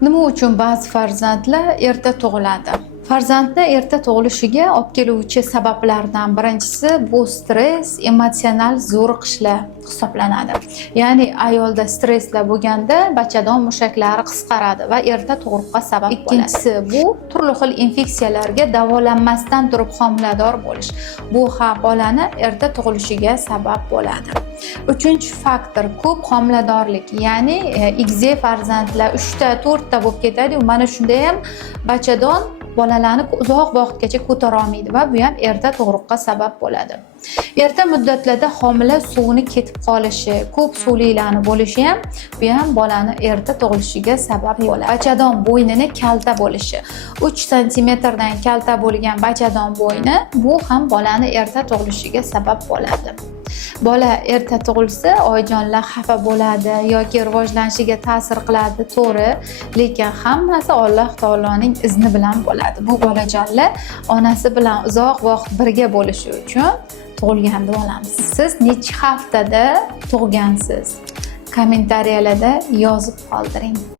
Nima uchun ba'zi farzandlar erta tug'iladi? Farzandni erta tug'ilishiga olib keluvchi sabablardan birinchisi bu stress, emotsional zo'riqishlar hisoblanadi. Ya'ni ayolda stresslar bo'lganda bachadon mushaklari qisqaradi va erta tug'ruqqa sabab bo'ladi. Ikkinchisi bu turli xil infeksiyalarga davolanmasdan turib homilador bo'lish. Bu ham bolani erta tug'ilishiga sabab bo'ladi. Uchinchi faktor ko'p homiladorlik, ya'ni igze farzandlar 3 ta 4 ta bo'lib ketadi. Mana shunda ham bachadon bolalarni uzoq vaqtgacha ko'tara olmaydi va bu ham erta tug'ruqqa sabab bo'ladi. Erta muddatlarda homila suvini ketib qolishi, ko'p suvlilarni bo'lishi ham bu ham bolani erta tug'ilishiga sabab bo'ladi. Bachadon bo'ynini kalta bo'lishi. 3 santimetrdan kalta bo'lgan bachadon bo'yni bu ham bolani erta tug'ilishiga sabab bo'ladi. Bola erta tug'ilsa, oyijonlar xafa bo'ladi yoki rivojlanishiga ta'sir qiladi, to'g'ri, lekin hammasi Alloh taoloning izni bilan bo'ladi. Bu bolajonlar onasi bilan uzoq vaqt birga bo'lishi uchun tug'ilgan deb olamiz. Siz necha haftada tug'gansiz? Kommentariyalarda yozib qoldiring.